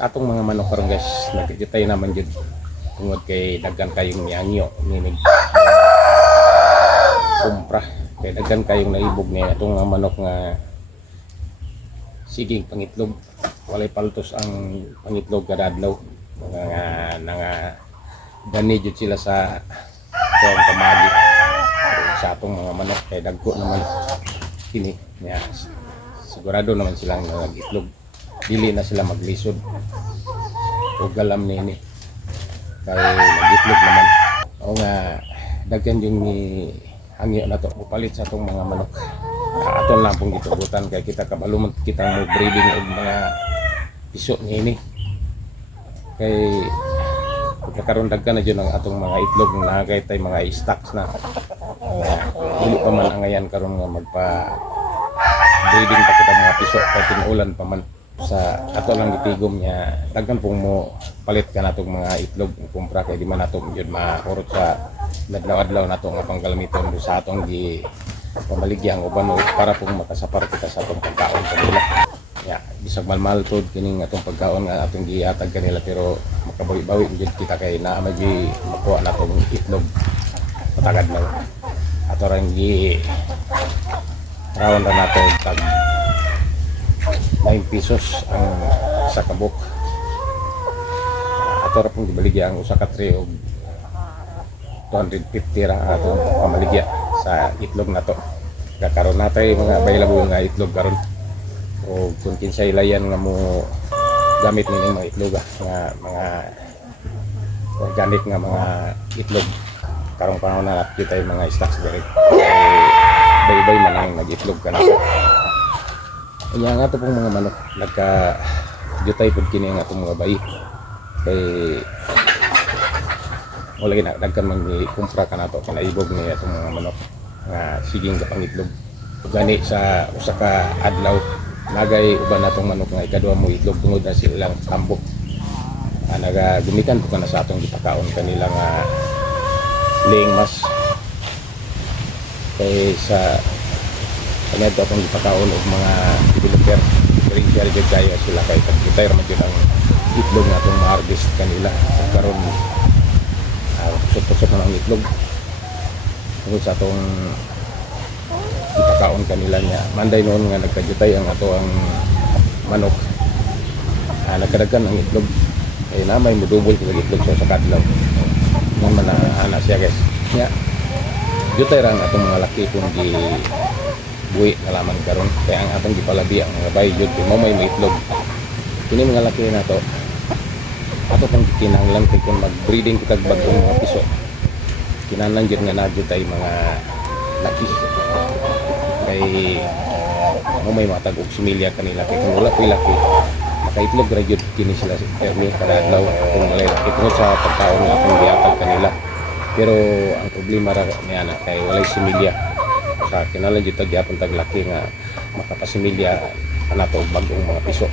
Sa atong mga manok karon guys, nagkitay naman jud tungod kay daghan kayong niangyo ninig kumpra kay daghan kayong naibog ni atong mga manok nga siging pangitlog. Walay paltos ang pangitlog kada adlaw. Nga gani jud sila sa tuwang kamagi sa atong mga manok kay dagko naman kini niya. Sigurado naman silang nag-itlog, dili na sila maglisod o galam nini kay nag-itlog naman. O nga daghan yung ni hangyo na to upalit sa atong mga manok. Aton lang pong gitubutan kay kita kabalo man kita mo breeding og mga piso nini kay pagkakaroon daghan na dyan ang atong mga itlog na nagay tay mga stocks na dili pa man angayan karon nga magpa breeding pa kita mga piso kay tinulan pa man sa ato lang gitigom niya daghan pong mo palit ka natong mga itlog kumpra kay di man nato gyud maurot sa adlaw-adlaw nato nga panggalamiton sa atong gi pamaligyang uban para pong makasapar kita sa atong pagkaon kanila. Bisag malmal pod kining atong pagkaon nga atong gihatag kanila pero makabawi-bawi gyud kita kay naa magi makuha natong itlog patagad lang. Ato ra gi rawan ra nato tag 9 pesos ang sa kabuk. Ato ra pong gibaligya ang usa ka tray og 250 ra atong pamaligya sa itlog nato. Kakaroon natay mga available nga itlog karon. O kung kinsay layan nga mo gamit nini mga itlog nga mga organic nga mga itlog karong panahon na kita yung mga stocks direct bay-bay man ang nag-itlog ka na. Kanya nga ito pong mga manok nagka jutay pod kini nga itong mga bayi kay wala gina dagkan man kumpra ka na ito kinaibog niya itong mga manok nga siging kapangitlog gani sa usa ka adlaw nagay uban natong manok nga ikaduha mo itlog tungod na silang tambok. Nagagumitan po ka na sa atong gipakaon kanila nga laying mas kay sa kanya ito atong gipakaon og mga developer diferensya rin kaya sila kay pagkitay raman yun ang itlog nga atong ma-harvest kanila karon pusok-pusok na ang itlog tungod sa atong ipakaon kanila niya. Manday noon nga nagkajutay ang ato ang manok. Nagkadagkan ang itlog. Ay namay mo double kung itlog sa kadlaw. Yan man ana siya guys. Nya jutay ra ang atong mga laki kung gi buhi nga laman karon kay ang atong gipalabi ang mga bay jud mo may itlog. Kini mga laki na to. Ato pang kinahanglan kay kung mag-breeding kita bagong mga piso. Kinahanglan jud nga nagyutay mga laki kay mo may matag og similya kanila kay kung wala ko'y laki makaitlog ra jud kini sila permi kada adlaw kung walay laki tungod sa pagkaon nga akong gihatag kanila. Pero ang problema ra niya na kay walay similya sa kinahanglan jud tag gyapon tag laki nga makapasimilya nato og bagong mga piso.